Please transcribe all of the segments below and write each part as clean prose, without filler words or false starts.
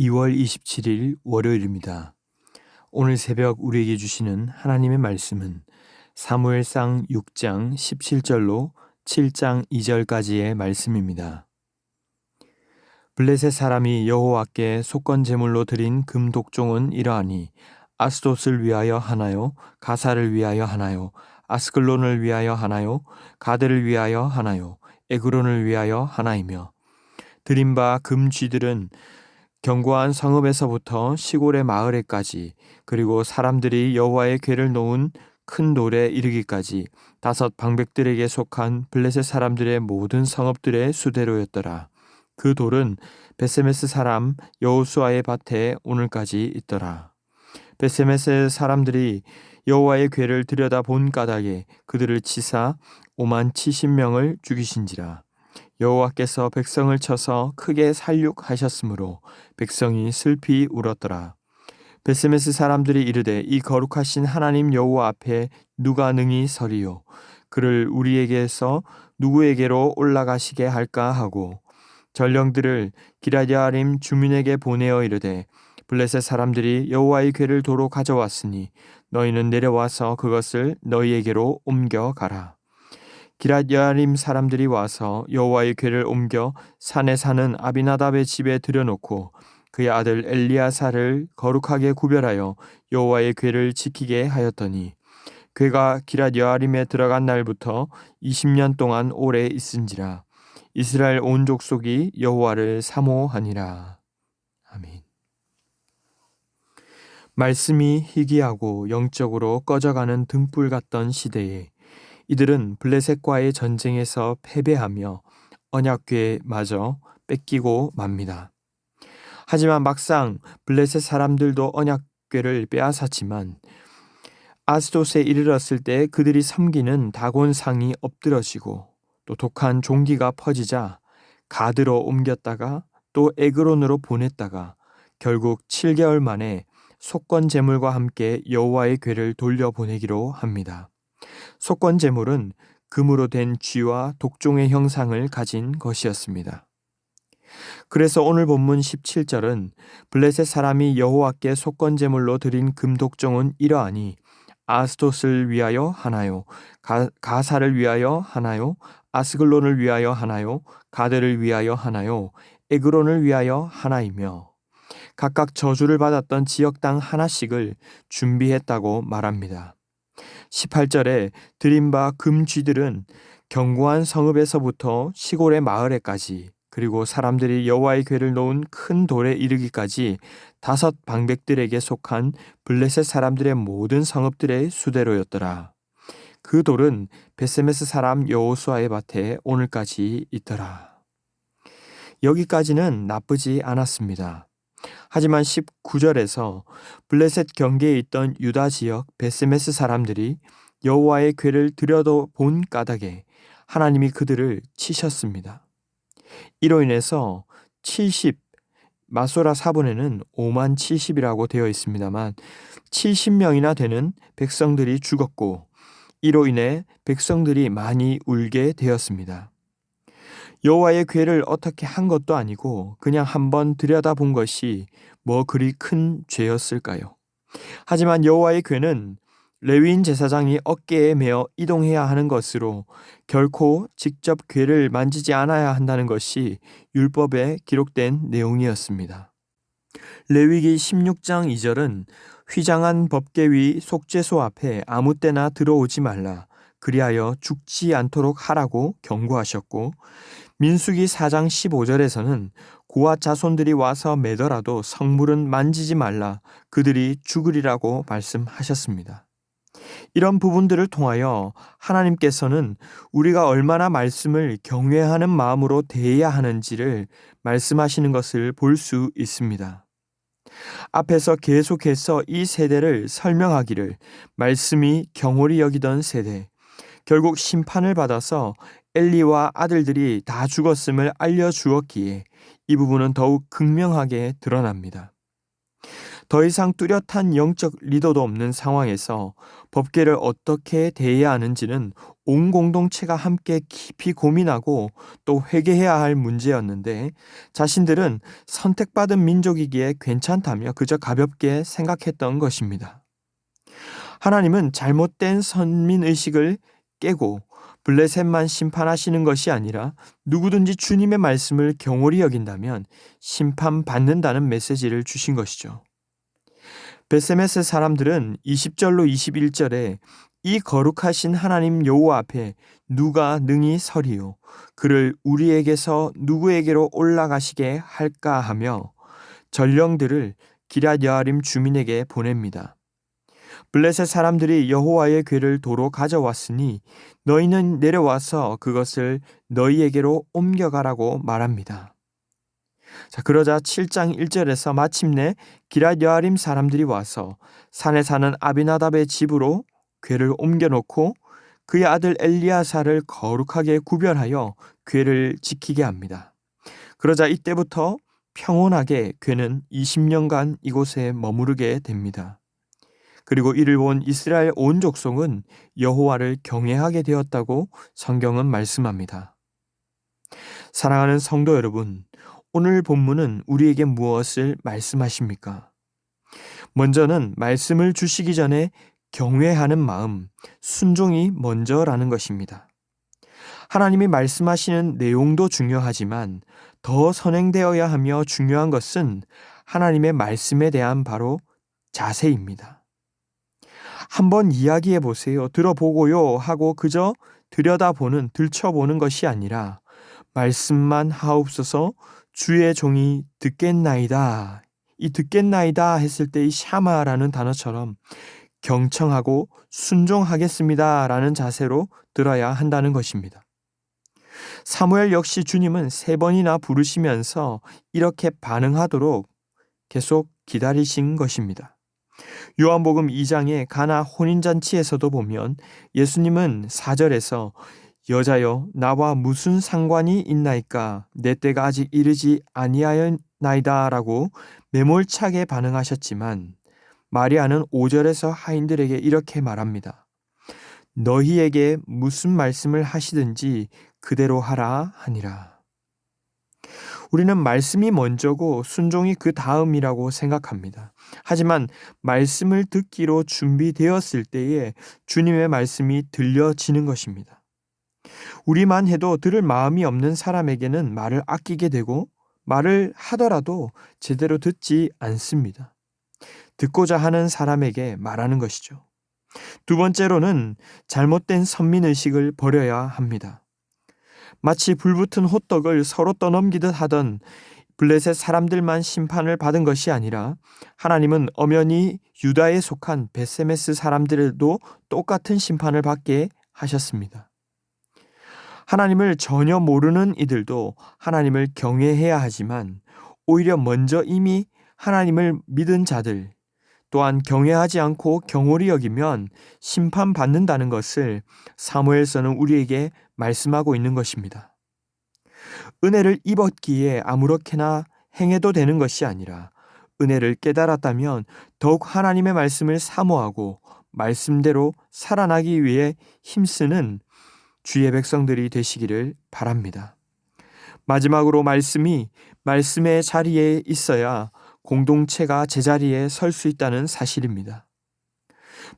2월 27일 월요일입니다. 오늘 새벽 우리에게 주시는 하나님의 말씀은 사무엘상 6장 17절로 7장 2절까지의 말씀입니다. 블레셋 사람이 여호와께 속건 제물로 드린 금 독종은 이러하니 아스돗을 위하여 하나요? 가사를 위하여 하나요? 아스글론을 위하여 하나요? 가드를 위하여 하나요? 에그론을 위하여 하나이며 드린 바 금 쥐들은 견고한 성읍에서부터 시골의 마을에까지, 그리고 사람들이 여호와의 궤를 놓은 큰 돌에 이르기까지 다섯 방백들에게 속한 블레셋 사람들의 모든 성읍들의 수대로였더라. 그 돌은 베세메스 사람 여호수아의 밭에 오늘까지 있더라. 베세메스 사람들이 여호와의 궤를 들여다 본 까닭에 그들을 치사 5만 70명을 죽이신지라. 여호와께서 백성을 쳐서 크게 살육하셨으므로 백성이 슬피 울었더라. 베세메스 사람들이 이르되 이 거룩하신 하나님 여호와 앞에 누가 능히 서리요? 그를 우리에게서 누구에게로 올라가시게 할까 하고 전령들을 기럇야림 주민에게 보내어 이르되 블레셋 사람들이 여호와의 궤를 도로 가져왔으니 너희는 내려와서 그것을 너희에게로 옮겨가라. 기럇야림 사람들이 와서 여호와의 궤를 옮겨 산에 사는 아비나답의 집에 들여놓고 그의 아들 엘리야사를 거룩하게 구별하여 여호와의 궤를 지키게 하였더니 궤가 기럇야림에 들어간 날부터 20년 동안 오래 있은지라. 이스라엘 온 족속이 여호와를 사모하니라. 아멘. 말씀이 희귀하고 영적으로 꺼져가는 등불 같던 시대에 이들은 블레셋과의 전쟁에서 패배하며 언약궤마저 뺏기고 맙니다. 하지만 막상 블레셋 사람들도 언약궤를 빼앗았지만 아스돗에 이르렀을 때 그들이 섬기는 다곤상이 엎드러지고 또 독한 종기가 퍼지자 가드로 옮겼다가 또 에그론으로 보냈다가 결국 7개월 만에 속건 제물과 함께 여호와의 궤를 돌려보내기로 합니다. 속건 제물은 금으로 된 쥐와 독종의 형상을 가진 것이었습니다. 그래서 오늘 본문 17절은 블레셋 사람이 여호와께 속건 제물로 드린 금 독종은 이러하니 아스돗을 위하여 하나요? 가사를 위하여 하나요? 아스글론을 위하여 하나요? 가드를 위하여 하나요? 에그론을 위하여 하나이며 각각 저주를 받았던 지역당 하나씩을 준비했다고 말합니다. 18절에 드린 바 금 쥐들은 견고한 성읍에서부터 시골의 마을에까지, 그리고 사람들이 여호와의 궤를 놓은 큰 돌에 이르기까지 다섯 방백들에게 속한 블레셋 사람들의 모든 성읍들의 수대로였더라. 그 돌은 베세메스 사람 여호수아의 밭에 오늘까지 있더라. 여기까지는 나쁘지 않았습니다. 하지만 19절에서 블레셋 경계에 있던 유다 지역 베세메스 사람들이 여호와의 궤를 들여도 본 까닭에 하나님이 그들을 치셨습니다. 이로 인해서 70, 마소라 사본에는 5만 70이라고 되어 있습니다만 70명이나 되는 백성들이 죽었고 이로 인해 백성들이 많이 울게 되었습니다. 여호와의 궤를 어떻게 한 것도 아니고 그냥 한번 들여다본 것이 뭐 그리 큰 죄였을까요? 하지만 여호와의 궤는 레위인 제사장이 어깨에 메어 이동해야 하는 것으로 결코 직접 궤를 만지지 않아야 한다는 것이 율법에 기록된 내용이었습니다. 레위기 16장 2절은 휘장한 법궤 위 속죄소 앞에 아무 때나 들어오지 말라, 그리하여 죽지 않도록 하라고 경고하셨고, 민수기 4장 15절에서는 고아 자손들이 와서 매더라도 성물은 만지지 말라, 그들이 죽으리라고 말씀하셨습니다. 이런 부분들을 통하여 하나님께서는 우리가 얼마나 말씀을 경외하는 마음으로 대해야 하는지를 말씀하시는 것을 볼 수 있습니다. 앞에서 계속해서 이 세대를 설명하기를 말씀이 경홀히 여기던 세대, 결국 심판을 받아서 엘리와 아들들이 다 죽었음을 알려주었기에 이 부분은 더욱 극명하게 드러납니다. 더 이상 뚜렷한 영적 리더도 없는 상황에서 법궤를 어떻게 대해야 하는지는 온 공동체가 함께 깊이 고민하고 또 회개해야 할 문제였는데 자신들은 선택받은 민족이기에 괜찮다며 그저 가볍게 생각했던 것입니다. 하나님은 잘못된 선민의식을 깨고 블레셋만 심판하시는 것이 아니라 누구든지 주님의 말씀을 경홀히 여긴다면 심판받는다는 메시지를 주신 것이죠. 베세메스 사람들은 20절로 21절에 이 거룩하신 하나님 여호와 앞에 누가 능히 서리요 그를 우리에게서 누구에게로 올라가시게 할까 하며 전령들을 기럇 여아림 주민에게 보냅니다. 블레셋 사람들이 여호와의 궤를 도로 가져왔으니 너희는 내려와서 그것을 너희에게로 옮겨가라고 말합니다. 자, 그러자 7장 1절에서 마침내 기럇 여아림 사람들이 와서 산에 사는 아비나답의 집으로 궤를 옮겨놓고 그의 아들 엘리야사를 거룩하게 구별하여 궤를 지키게 합니다. 그러자 이때부터 평온하게 궤는 20년간 이곳에 머무르게 됩니다. 그리고 이를 본 이스라엘 온 족속은 여호와를 경외하게 되었다고 성경은 말씀합니다. 사랑하는 성도 여러분, 오늘 본문은 우리에게 무엇을 말씀하십니까? 먼저는 말씀을 주시기 전에 경외하는 마음, 순종이 먼저라는 것입니다. 하나님이 말씀하시는 내용도 중요하지만 더 선행되어야 하며 중요한 것은 하나님의 말씀에 대한 바로 자세입니다. 한번 이야기해 보세요. 들어보고요 하고 그저 들여다보는, 들춰보는 것이 아니라 말씀만 하옵소서 주의 종이 듣겠나이다. 이 듣겠나이다 했을 때 이 샤마라는 단어처럼 경청하고 순종하겠습니다 라는 자세로 들어야 한다는 것입니다. 사무엘 역시 주님은 3번이나 부르시면서 이렇게 반응하도록 계속 기다리신 것입니다. 요한복음 2장의 가나 혼인잔치에서도 보면 예수님은 4절에서 여자여 나와 무슨 상관이 있나이까 내 때가 아직 이르지 아니하였나이다 라고 매몰차게 반응하셨지만 마리아는 5절에서 하인들에게 이렇게 말합니다. 너희에게 무슨 말씀을 하시든지 그대로 하라 하니라. 우리는 말씀이 먼저고 순종이 그 다음이라고 생각합니다. 하지만 말씀을 듣기로 준비되었을 때에 주님의 말씀이 들려지는 것입니다. 우리만 해도 들을 마음이 없는 사람에게는 말을 아끼게 되고 말을 하더라도 제대로 듣지 않습니다. 듣고자 하는 사람에게 말하는 것이죠. 두 번째로는 잘못된 선민의식을 버려야 합니다. 마치 불붙은 호떡을 서로 떠넘기듯 하던 블레셋 사람들만 심판을 받은 것이 아니라 하나님은 엄연히 유다에 속한 베세메스 사람들에도 똑같은 심판을 받게 하셨습니다. 하나님을 전혀 모르는 이들도 하나님을 경외해야 하지만 오히려 먼저 이미 하나님을 믿은 자들 또한 경외하지 않고 경홀히 여기면 심판받는다는 것을 사무엘서는 우리에게 말씀하고 있는 것입니다. 은혜를 입었기에 아무렇게나 행해도 되는 것이 아니라 은혜를 깨달았다면 더욱 하나님의 말씀을 사모하고 말씀대로 살아나기 위해 힘쓰는 주의 백성들이 되시기를 바랍니다. 마지막으로 말씀의 자리에 있어야 공동체가 제자리에 설 수 있다는 사실입니다.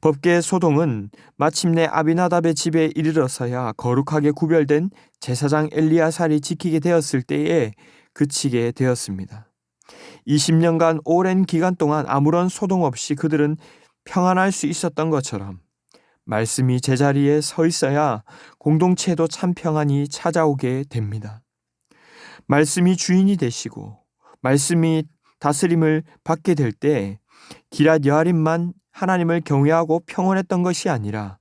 법궤 소동은 마침내 아비나답의 집에 이르러서야 거룩하게 구별된 제사장 엘리야살이 지키게 되었을 때에 그치게 되었습니다. 20년간 오랜 기간 동안 아무런 소동 없이 그들은 평안할 수 있었던 것처럼 말씀이 제자리에 서 있어야 공동체도 참 평안이 찾아오게 됩니다. 말씀이 주인이 되시고 말씀이 다스림을 받게 될 때 기럇 여아림만 하나님을 경외하고 평온했던 것이 아니라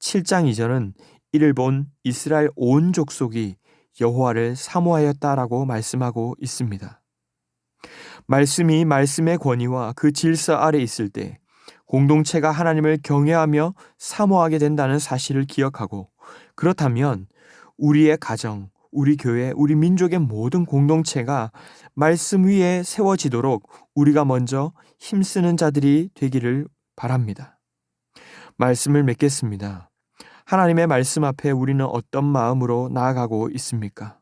7장 2절은 이를 본 이스라엘 온 족속이 여호와를 사모하였다라고 말씀하고 있습니다. 말씀이 말씀의 권위와 그 질서 아래 있을 때 공동체가 하나님을 경외하며 사모하게 된다는 사실을 기억하고 그렇다면 우리의 가정, 우리 교회, 우리 민족의 모든 공동체가 말씀 위에 세워지도록 우리가 먼저 힘쓰는 자들이 되기를 바랍니다. 말씀을 맺겠습니다. 하나님의 말씀 앞에 우리는 어떤 마음으로 나아가고 있습니까?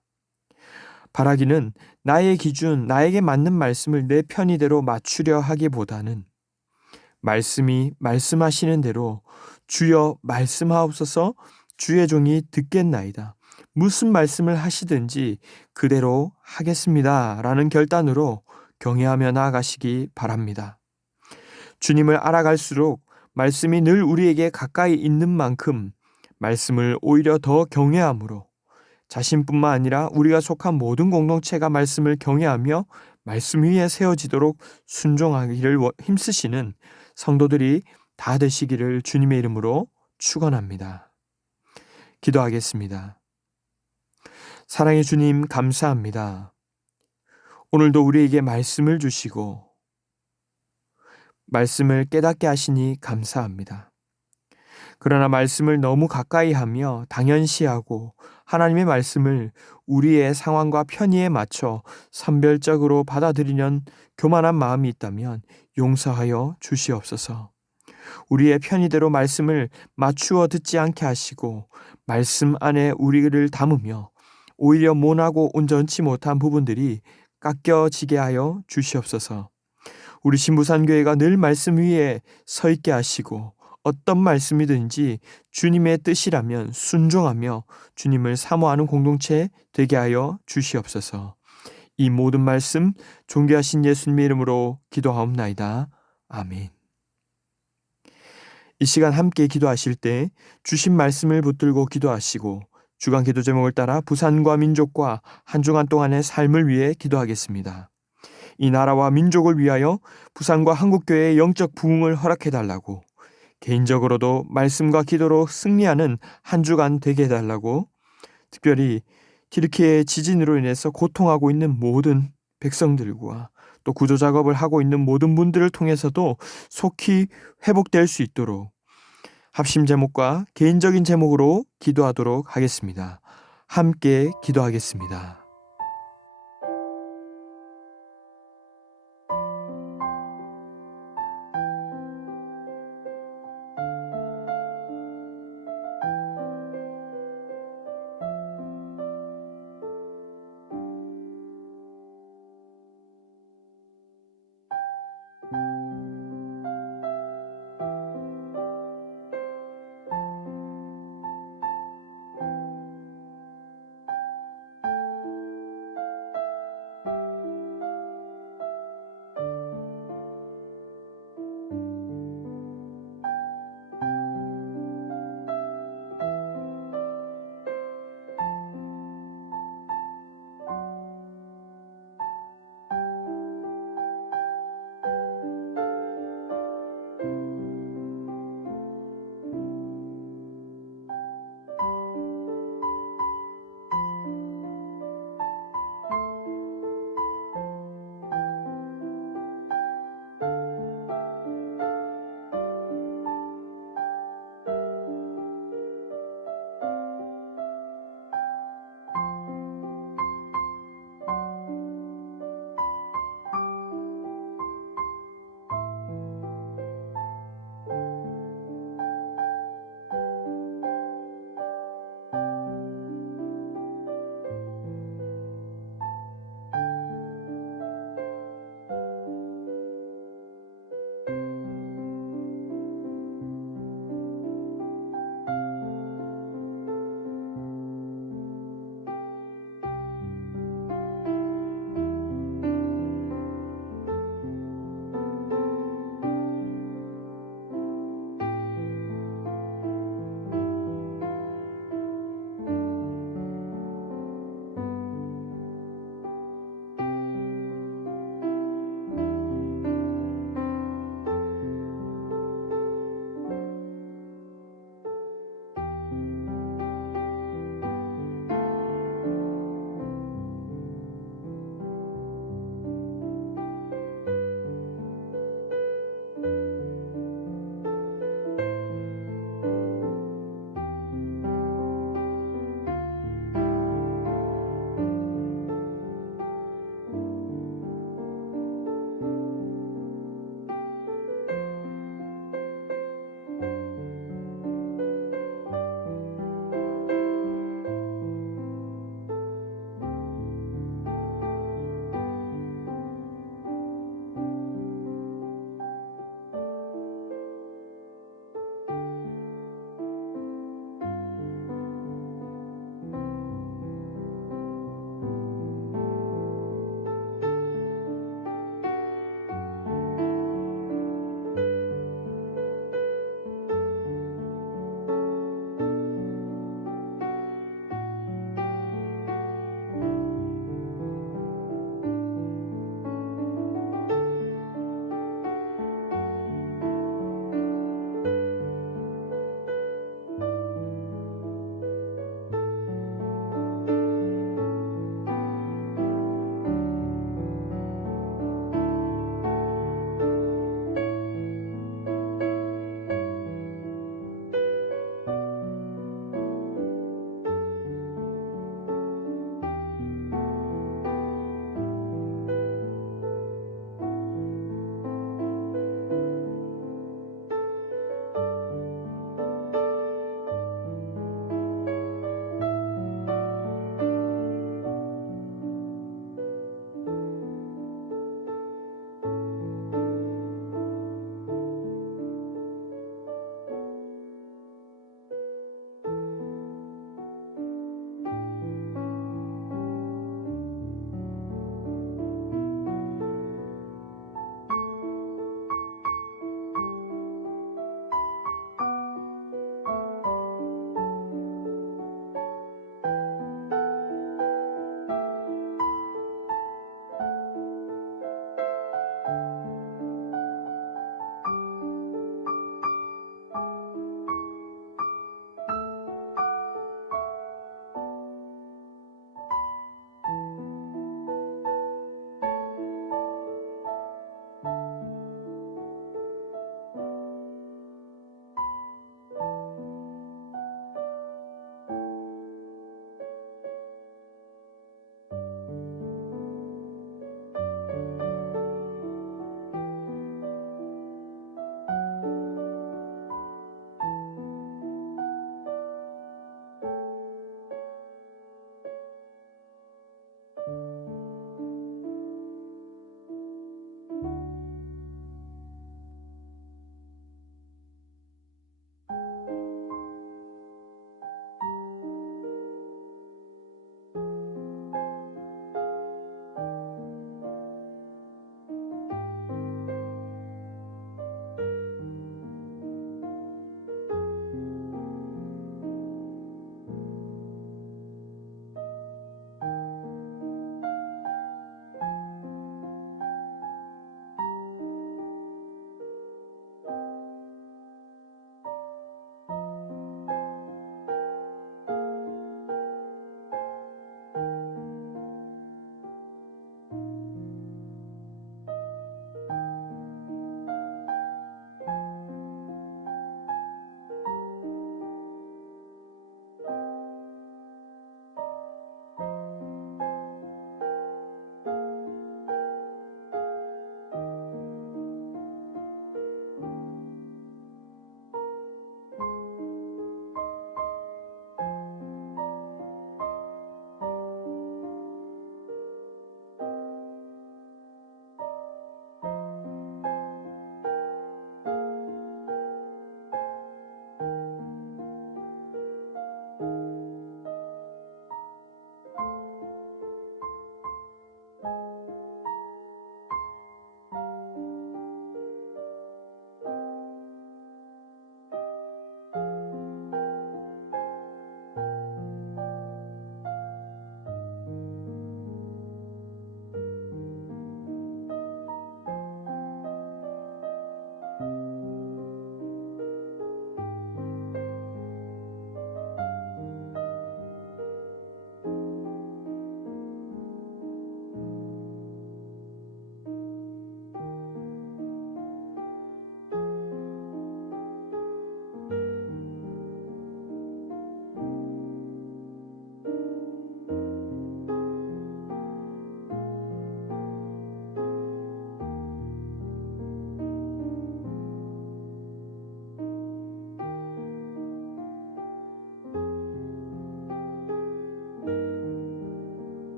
바라기는 나의 기준, 나에게 맞는 말씀을 내 편의대로 맞추려 하기보다는 말씀이 말씀하시는 대로 주여 말씀하옵소서 주의 종이 듣겠나이다. 무슨 말씀을 하시든지 그대로 하겠습니다. 라는 결단으로 경외하며 나아가시기 바랍니다. 주님을 알아갈수록 말씀이 늘 우리에게 가까이 있는 만큼 말씀을 오히려 더 경외함으로 자신뿐만 아니라 우리가 속한 모든 공동체가 말씀을 경외하며 말씀 위에 세워지도록 순종하기를 힘쓰시는 성도들이 다 되시기를 주님의 이름으로 축원합니다. 기도하겠습니다. 사랑의 주님 감사합니다. 오늘도 우리에게 말씀을 주시고 말씀을 깨닫게 하시니 감사합니다. 그러나 말씀을 너무 가까이 하며 당연시하고 하나님의 말씀을 우리의 상황과 편의에 맞춰 선별적으로 받아들이는 교만한 마음이 있다면 용서하여 주시옵소서. 우리의 편의대로 말씀을 맞추어 듣지 않게 하시고 말씀 안에 우리를 담으며 오히려 모나고 온전치 못한 부분들이 깎여지게 하여 주시옵소서. 우리 신부산교회가 늘 말씀 위에 서 있게 하시고 어떤 말씀이든지 주님의 뜻이라면 순종하며 주님을 사모하는 공동체 되게 하여 주시옵소서. 이 모든 말씀 존귀하신 예수님의 이름으로 기도하옵나이다. 아멘. 이 시간 함께 기도하실 때 주신 말씀을 붙들고 기도하시고 주간 기도 제목을 따라 부산과 민족과 한 주간 동안의 삶을 위해 기도하겠습니다. 이 나라와 민족을 위하여 부산과 한국교회의 영적 부흥을 허락해달라고, 개인적으로도 말씀과 기도로 승리하는 한 주간 되게 해달라고, 특별히 튀르키예의 지진으로 인해서 고통하고 있는 모든 백성들과 또 구조작업을 하고 있는 모든 분들을 통해서도 속히 회복될 수 있도록 합심 제목과 개인적인 제목으로 기도하도록 하겠습니다. 함께 기도하겠습니다.